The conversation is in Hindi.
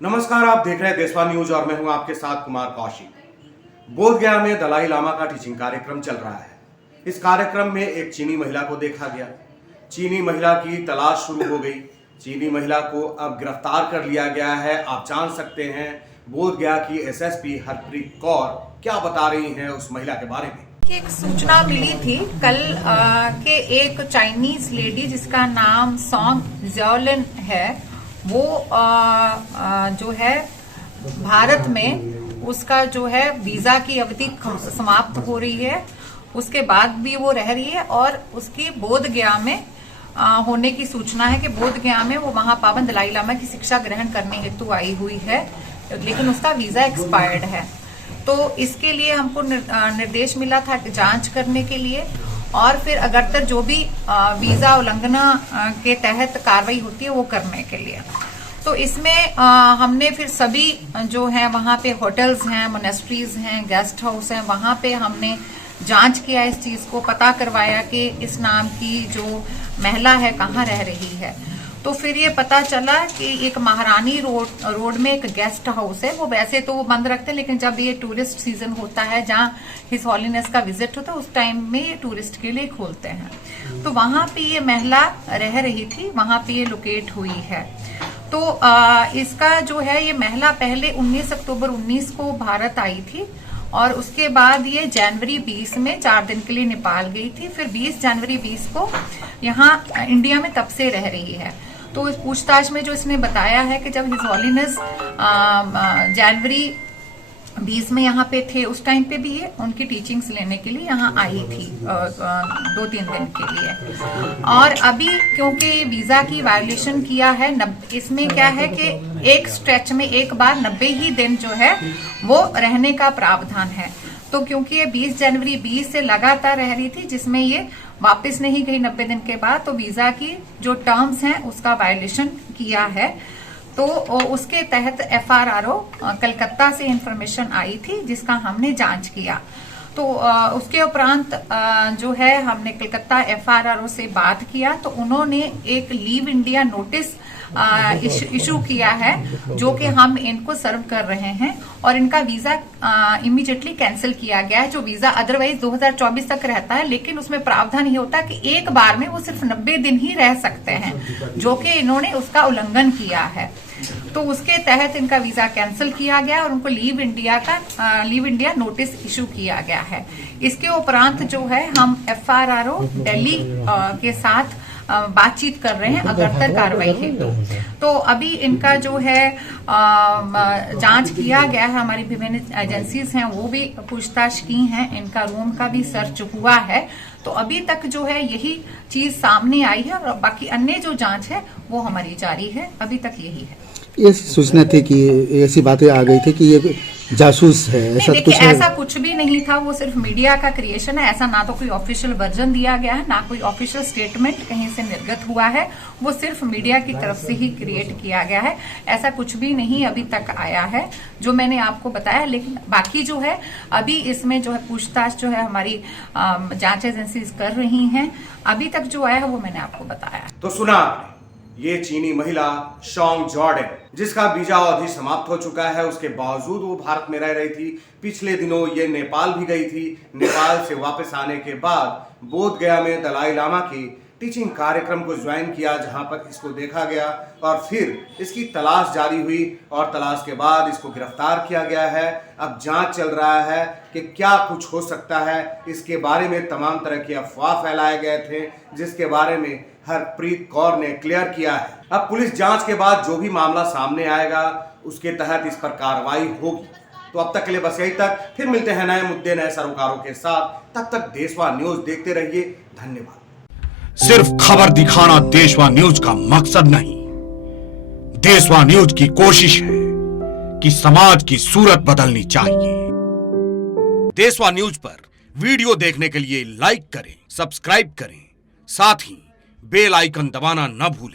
नमस्कार, आप देख रहे हैं देशवा न्यूज और मैं हूं आपके साथ कुमार कौशिक। बोधगया में दलाई लामा का टीचिंग कार्यक्रम चल रहा है। इस कार्यक्रम में एक चीनी महिला को देखा गया। चीनी महिला की तलाश शुरू हो गई। चीनी महिला को अब गिरफ्तार कर लिया गया है। आप जान सकते हैं बोधगया की एसएसपी हरप्रीत कौर क्या बता रही हैं उस महिला के बारे में। एक सूचना मिली थी कल के एक चाइनीज लेडी जिसका नाम सॉन्ग ज़्योलिन है, वो जो है भारत में उसका जो है वीजा की अवधि समाप्त हो रही है, उसके बाद भी वो रह रही है और उसकी बोधगया में होने की सूचना है कि बोधगया में वो महापावन दलाई लामा की शिक्षा ग्रहण करने हेतु आई हुई है, लेकिन उसका वीजा एक्सपायर्ड है। तो इसके लिए हमको निर्देश मिला था जांच करने के लिए और फिर अगरतर जो भी वीजा उल्लंघना के तहत कार्रवाई होती है वो करने के लिए। तो इसमें हमने फिर सभी जो है वहां पे होटल्स हैं, मोनेस्ट्रीज हैं, गेस्ट हाउस हैं, वहां पे हमने जांच किया, इस चीज को पता करवाया कि इस नाम की जो महिला है कहाँ रह रही है। तो फिर ये पता चला कि एक महारानी रोड में एक गेस्ट हाउस है। वो वैसे तो वो बंद रखते हैं, लेकिन जब ये टूरिस्ट सीजन होता है जहाँ हिज हॉलीनेस का विजिट होता है उस टाइम में ये टूरिस्ट के लिए खोलते हैं। तो वहां पे ये महिला रह रही थी, वहां पे ये लोकेट हुई है। तो इसका जो है ये महिला पहले 19 अक्टूबर 19 को भारत आई थी और उसके बाद ये जनवरी 20 में 4 दिन के लिए नेपाल गई थी। फिर 20 जनवरी 20 को यहाँ इंडिया में तब से रह रही है। तो इस पूछताछ में जो इसने बताया है कि जब हिज हॉलीनेस जनवरी 20 में यहाँ पे थे, उस टाइम पे भी ये उनकी टीचिंग्स लेने के लिए यहाँ आई थी 2-3 दिन के लिए। और अभी क्योंकि वीजा की वायलेशन किया है, इसमें क्या है कि एक स्ट्रेच में एक बार 90 ही दिन जो है वो रहने का प्रावधान है। तो क्योंकि ये 20 जनवरी 20 से लगातार रह रही थी, जिसमें ये वापस नहीं गई 90 दिन के बाद, तो वीजा की जो टर्म्स हैं उसका वायलेशन किया है। तो उसके तहत एफआरआरओ कलकत्ता से इंफॉर्मेशन आई थी जिसका हमने जांच किया। तो उसके उपरांत जो है हमने कलकत्ता एफआरआरओ से बात किया, तो उन्होंने एक लीव इंडिया नोटिस इशू किया है जो कि हम इनको सर्व कर रहे हैं और इनका वीजा इमीडिएटली कैंसिल किया गया है। जो वीजा अदरवाइज 2024 तक रहता है, लेकिन उसमें प्रावधान ये होता है कि एक बार में वो सिर्फ 90 दिन ही रह सकते हैं, जो कि इन्होंने उसका उल्लंघन किया है। तो उसके तहत इनका वीजा कैंसिल किया गया और उनको लीव इंडिया नोटिस इशू किया गया है। इसके उपरांत जो है हम एफआरआरओ दिल्ली के साथ बातचीत कर रहे हैं अगरतर कार्रवाई हेतु। तो अभी इनका जो है जांच किया गया है, हमारी विभिन्न एजेंसीज हैं वो भी पूछताछ की हैं, इनका रूम का भी सर्च हुआ है। तो अभी तक जो है यही चीज सामने आई है और बाकी अन्य जो जांच है वो हमारी जारी है। अभी तक यही है। ये सूचना थी कि ऐसी बातें आ गई थी कि ये जासूस है, ऐसा देखिए ऐसा कुछ भी नहीं था, वो सिर्फ मीडिया का क्रिएशन है। ऐसा ना तो कोई ऑफिशियल वर्जन दिया गया है, ना कोई ऑफिशियल स्टेटमेंट कहीं से निर्गत हुआ है। वो सिर्फ मीडिया की तरफ से ही क्रिएट किया गया है। ऐसा कुछ भी नहीं अभी तक आया है जो मैंने आपको बताया। लेकिन बाकी जो है अभी इसमें जो है पूछताछ जो है हमारी जांच एजेंसी कर रही हैं। अभी तक जो आया है वो मैंने आपको बताया। तो सुना आपने, ये चीनी महिला सॉन्ग ज़्योलिन जिसका वीजा अवधि समाप्त हो चुका है, उसके बावजूद वो भारत में रह रही थी। पिछले दिनों ये नेपाल भी गई थी। नेपाल से वापस आने के बाद बोधगया में दलाई लामा की टीचिंग कार्यक्रम को ज्वाइन किया, जहां पर इसको देखा गया और फिर इसकी तलाश जारी हुई और तलाश के बाद इसको गिरफ्तार किया गया है। अब जांच चल रहा है कि क्या कुछ हो सकता है। इसके बारे में तमाम तरह की अफवाह फैलाए गए थे, जिसके बारे में हरप्रीत कौर ने क्लियर किया है। अब पुलिस जांच के बाद जो भी मामला सामने आएगा उसके तहत इस पर कार्रवाई होगी। तो अब तक के लिए बस यही तक। फिर मिलते हैं नए मुद्दे, नए सरोकारों के साथ। तब तक देशवा न्यूज देखते रहिए। धन्यवाद। सिर्फ खबर दिखाना देशवा न्यूज का मकसद नहीं। देशवा न्यूज की कोशिश है कि समाज की सूरत बदलनी चाहिए। देशवा न्यूज पर वीडियो देखने के लिए लाइक करें, सब्सक्राइब करें, साथ ही बेल आइकन दबाना न भूलें।